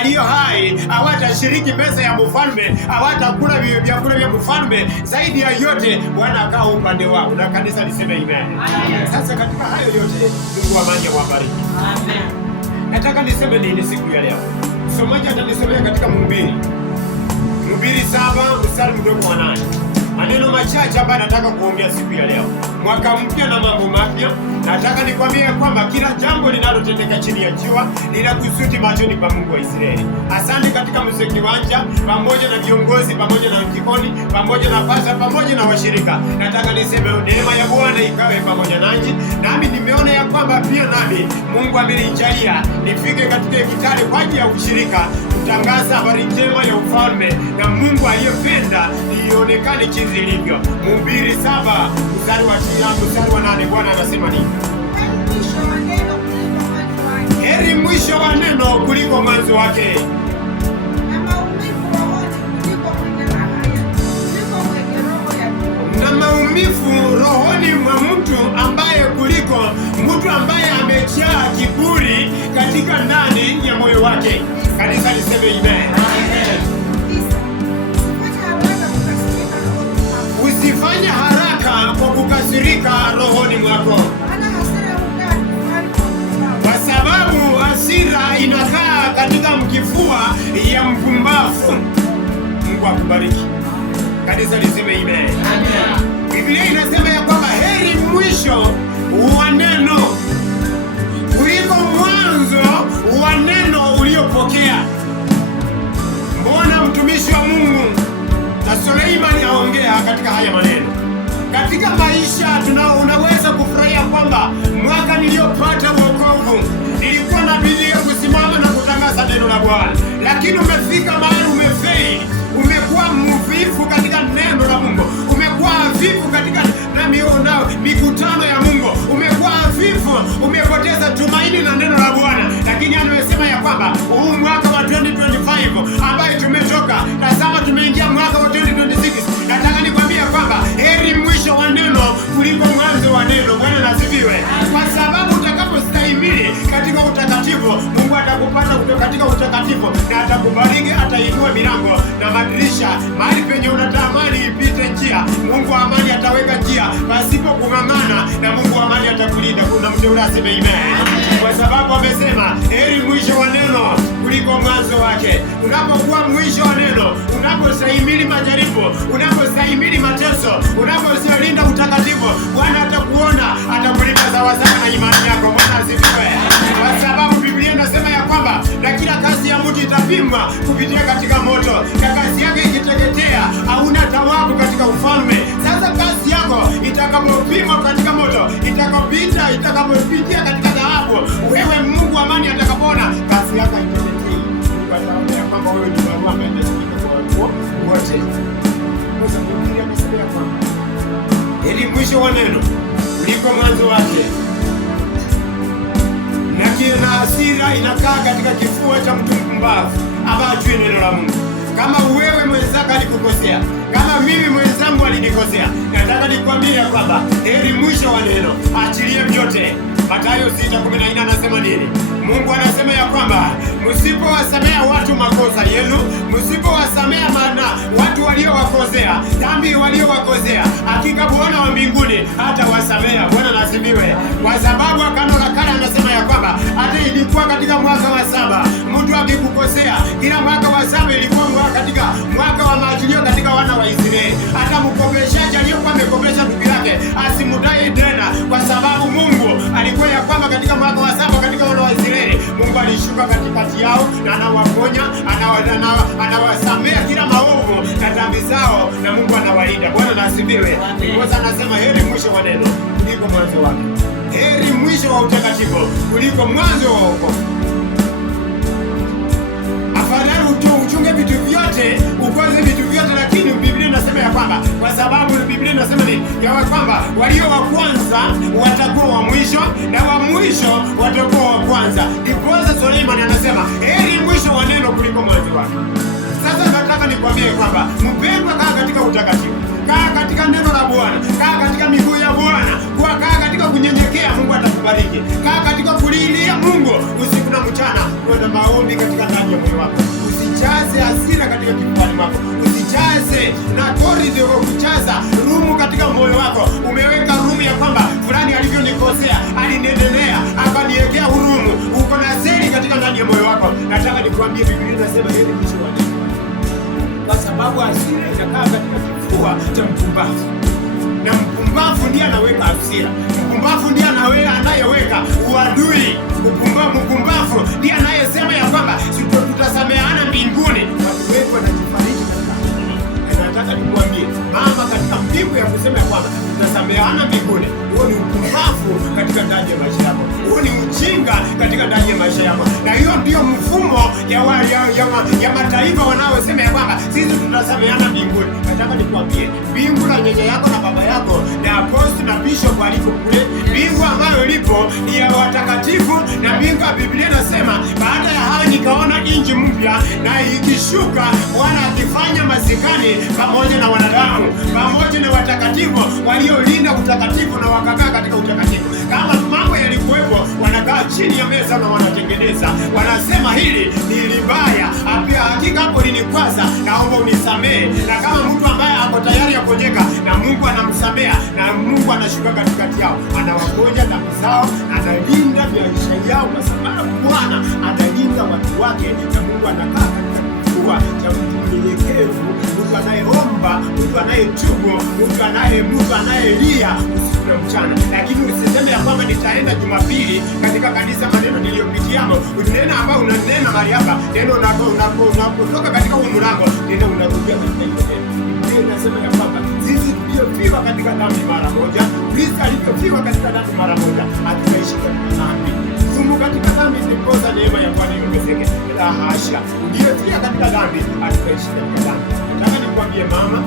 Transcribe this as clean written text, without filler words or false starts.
aliyo hai hawatashiriki pesa ya mfalme, hawatakula vyakula vya mfalme. Zaidi ya yote wanakaa upande wao, na kanisa liseme amen. Sasa katika hayo yote Mungu amani awabariki. Amen. Nataka niseme nini siku ya leo? Msomaji atanisomea katika Mhubiri 7 mstari mdogo wa 8. Maneno machache ambayo nataka kuongea siku ya leo. Mwaka mpya na mambo mapya. Nataka nikwambie kwamba kila jambo linalotendeka chini ya jua lina kusudi machoni pa Mungu wa Israeli. Asante katika mzee kiwanja, pamoja na viongozi, pamoja na jikoni, pamoja na pasa, pamoja na washirika. Nataka niseme neema ya Bwana ikawe pamoja nanyi. Nami nimeona ya kwamba pia nami Mungu amenijalia nifike katika Kitale kwa ajili ya ushirika, kutangaza habari njema ya ufalme na Mungu aliyependa ionekane jinsi ilivyo. Mhubiri 7 mstari wa 8. Bwana anasema nini? Heri mwisho wa neno kuliko mwanzo wake, na maumivu rohoni mwa mtu ambaye kuliko mtu ambaye amejaa kiburi katika ndani ya moyo wake. Kanisa liseme amen. Usifanye haraka kwa kukasirika rohoni mwako, kwa sababu hasira inakaa katika mkifua ya mpumbavu. Mungu akubariki. Kanisa liseme amen. Biblia inasema ya kwamba heri mwisho wa neno kuliko mwanzo wa neno uliopokea. Mbona mtumishi wa Mungu na Suleimani aongea katika haya maneno? Katika maisha unaweza kufurahia kwamba mwaka niliyopata wokovu nilikuwa na bidii ya kusimama na kutangaza neno la Bwana, lakini umefika mahali umefeli, umekuwa mvivu katika neno la Mungu, umekuwa hafifu katika mikutano ya Mungu, umekuwa hafifu, umepoteza tumaini na neno la Bwana. Lakini anasema ya kwamba huu mwaka wa 2025 ambaye tumetoka, tazama tumeingia mwaka wa 2026. Nataka nikwambie kwamba heri mwisho wa neno kuliko mwanzo wa neno. Bwana nasifiwe. Kwa sababu utakapostahimili katika utakatifu, Mungu atakupata kutoka katika utakatifu na atakubariki, atainua milango na madirisha. Mahali penye unatamani ipite njia, Mungu wa amani ataweka njia pasipo kung'ang'ana, na Mungu wa amani atakulinda. Kuna mtu unasema amen. Kwa sababu amesema heri mwisho wa neno kuliko mwanzo wake. Unapokuwa mwisho wa neno, unapostahimili majaribu, unapostahimili mateso, unapolinda utakatifu, Bwana atakuona, atakulinda sawasawa na imani yako. Bwana asifiwe. Kwa sababu Biblia inasema ya kwamba na kila kazi ya mtu itapimwa kupitia katika moto, na kazi yake ikiteketea hauna thawabu katika ufalme. Sasa kazi yako itakapopimwa katika moto, itakapopitia katika dhahabu, wewe Mungu amani atakapoona kazi yako iteketea, kwa sababu ya kwamba wewe ni barua ambaye inatumika kwa watu wote. Kwa sababu Biblia inasema ya kwamba heri mwisho wa neno kuliko mwanzo wake, na hasira inakaa katika kifua cha mtu mpumbavu ambaye hajui neno la Mungu. Kama wewe mwenzako alikukosea, kama mimi mwenzangu alinikosea, nataka nikwambie kwamba heri mwisho wa neno. Achilie vyote. Mathayo 6:14 anasema nini? Mungu anasema ya kwamba msipowasamea watu makosa yenu, msipowasamea watu waliowakosea, dhambi waliowakosea, hakika Bwana wa mbinguni hatawasamea. Bwana nasifiwe. Kwa sababu Agano la Kale anasema ya kwamba hata ilikuwa katika mwaka wa 7 mtu akikukosea, kila mwaka wa 7 ilikuwa katika mwaka wa maajilio katika wana wa Israeli. Hata mkopeshaji aliyokuwa amekopesha ndugu yake asimudai tena, kwa sababu Mungu alikuwa ya kwamba katika mwaka wa 7 katika wana wa Israeli, Mungu alishuka katikati yao na anawaponya, anawasamea kila maovu na dhambi zao, na Mungu anawalinda. Bwana nasifiwe. Sasa anasema heri mwisho wa neno kuliko mwanzo wake. Heri mwisho wa utakatifu kuliko mwanzo wa wokovu. Afadhali uchunge vitu vyote, ukoze vitu vyote, lakini Biblia inasema ya kwamba, kwa sababu Biblia inasema ni ya kwamba walio wa kwanza watakuwa wa mwisho na wa mwisho watakuwa wa kwanza. Ndipo Suleimani anasema heri mwisho wa neno kuliko mwanzo wake. Sasa nataka nikwambie kwamba mpendwa, kaa katika utakatifu, kaa katika neno la Bwana, kaa katika miguu ya Bwana, kaa katika kunyenyekea, Mungu atakubariki. Kaa katika kulilia Mungu usiku na mchana uwe na maombi katika ndani ya moyo wako. Usijaze hasira katika kifuani mwako, usijaze na korido kujaza rumu katika moyo wako. Umeweka rumu ya kwamba fulani alivyonikosea, alinenenea, akaniwekea hurumu. Uko na zeli katika ndani ya moyo wako. Nataka nikwambie, Biblia inasema heri mwisho wa neno, kwa sababu hasira inakaa katika kifua cha mpumbavu, na mpumbavu ndiye anaweka hasira. Mpumbavu ndiye anayeweka uadui. Mpumbavu ndiye anayesema ya kwamba tutasameheana mbinguni. Watu wengi wanajifariji katika hili. Nataka nikwambie mama, katika mbingu ya kusema ya kwamba tutasameheana mbinguni, huo ni upumbavu katika ndani ya maisha yako. Huo ni ujinga katika ndani ya maisha yako, na hiyo ndio mfumo ya mataifa wanaosema ya kwamba sisi tutasameheana mbinguni. Nataka nikwambie, mbingu la nyanya yako na baba yako na apostle na bishop aliko kule, mbingu ambayo ilipo ni ya watakatifu, na mbingu ya Biblia inasema baada ya hayo nikaona nchi mpya na ikishuka, Bwana akifanya masikani pamoja na wanadamu, pamoja na watakatifu waliolinda utakatifu na wakakaa katika utakatifu. Kama mambo yalikuwepo, wanakaa chini ya meza na wanatengeneza, wanasema hili ni libaya, hakika hapo linikwaza, naomba unisamehe. Na kama mtu ambaye ako tayari aponyeka, na Mungu anamsamea, na Mungu anashuka katikati yao, anawaponya dhambi zao, na analinda maisha yao, kwa sababu Bwana analinda watu wake, na Mungu anakaa katika kifua cha mtu mnyenyekevu, mtu anayeomba, mtu anayetubu, mtu anayelia usiku na mchana. Lakini usiseme ya kwamba nitaenda Jumapili katika kanisa maneno niliyopikiamo, unena ambao unanena mahali hapa, neno unapotoka katika huu mlango, neno unarudia katika hiyo neno. Biblia inasema ya kwamba sisi tuliofiwa katika dhambi mara moja, Kristo alivyofiwa katika dhambi mara moja, hatutaishi katika dhambi. Mungu katika dhambi ndiposa neema ya Bwana iongezeke. La hasha, uliyefia katika dhambi hatutaishi katika dhambi. Nataka nikwambie mama,